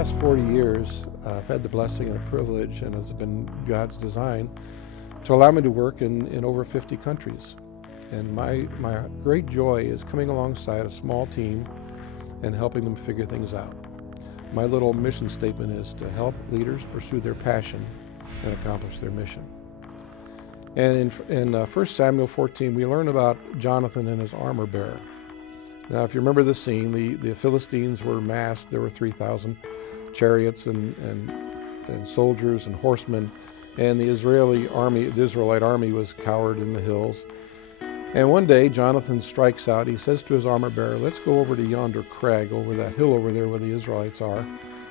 last 40 years, I've had the blessing and the privilege, and it's been God's design, to allow me to work in over 50 countries. And my great joy is coming alongside a small team and helping them figure things out. My little mission statement is to help leaders pursue their passion and accomplish their mission. And in 1 Samuel 14, we learn about Jonathan and his armor bearer. Now, if you remember the scene, the Philistines were massed. There were 3,000 chariots and soldiers and horsemen, and the Israelite army was cowered in the hills. And one day, Jonathan strikes out. He says to his armor bearer, let's go over to yonder crag, over that hill over there where the Israelites are,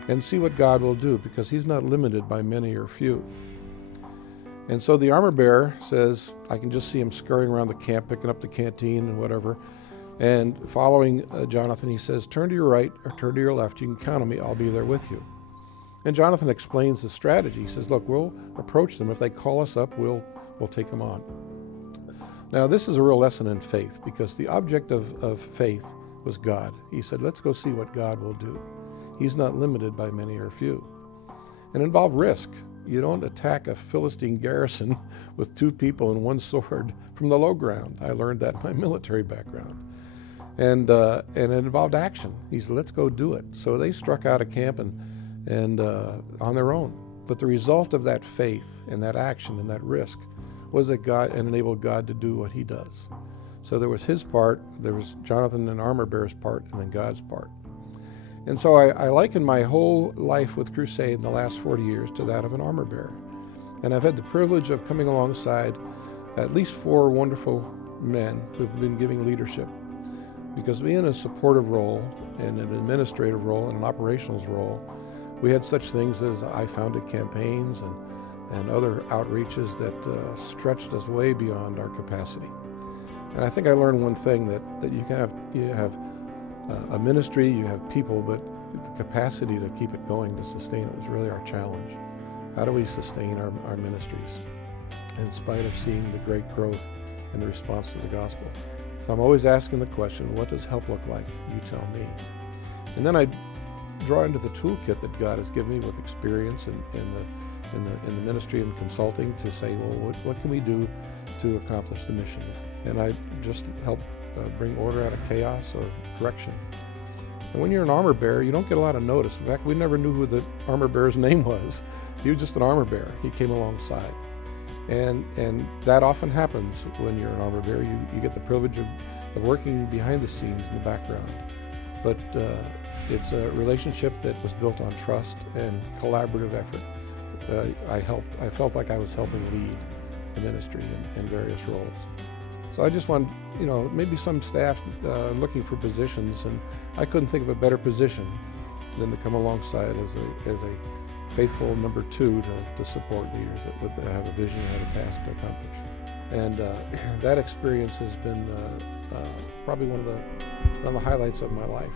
and see what God will do, because he's not limited by many or few. And so the armor bearer says, I can just see him scurrying around the camp, picking up the canteen and whatever. And following Jonathan, he says, turn to your right or turn to your left. You can count on me. I'll be there with you. And Jonathan explains the strategy. He says, look, we'll approach them. If they call us up, we'll take them on. Now, this is a real lesson in faith, because the object of faith was God. He said, let's go see what God will do. He's not limited by many or few. And involve risk. You don't attack a Philistine garrison with 2 people and 1 sword from the low ground. I learned that in my military background. And it involved action. He said, let's go do it. So they struck out of camp and on their own. But the result of that faith and that action and that risk was that God enabled God to do what he does. So there was his part, there was Jonathan and armor bearer's part, and then God's part. And so I liken my whole life with Crusade in the last 40 years to that of an armor bearer. And I've had the privilege of coming alongside at least 4 wonderful men who've been giving leadership. Because being in a supportive role, and an administrative role, and an operations role, we had such things as I founded campaigns and other outreaches that stretched us way beyond our capacity. And I think I learned one thing, that you have a ministry, you have people, but the capacity to keep it going, to sustain it, was really our challenge. How do we sustain our ministries in spite of seeing the great growth and the response to the gospel? So I'm always asking the question, what does help look like? You tell me. And then I draw into the toolkit that God has given me with experience in the ministry and consulting to say, well, what can we do to accomplish the mission? And I just help bring order out of chaos or direction. And when you're an armor bearer, you don't get a lot of notice. In fact, we never knew who the armor bearer's name was. He was just an armor bearer. He came alongside. And that often happens when you're an armor bearer. You get the privilege of working behind the scenes in the background. But it's a relationship that was built on trust and collaborative effort. I felt like I was helping lead the ministry in various roles. So I just want, maybe some staff looking for positions, and I couldn't think of a better position than to come alongside as a faithful number 2 to support leaders that have a vision and have a task to accomplish. And that experience has been probably one of the highlights of my life.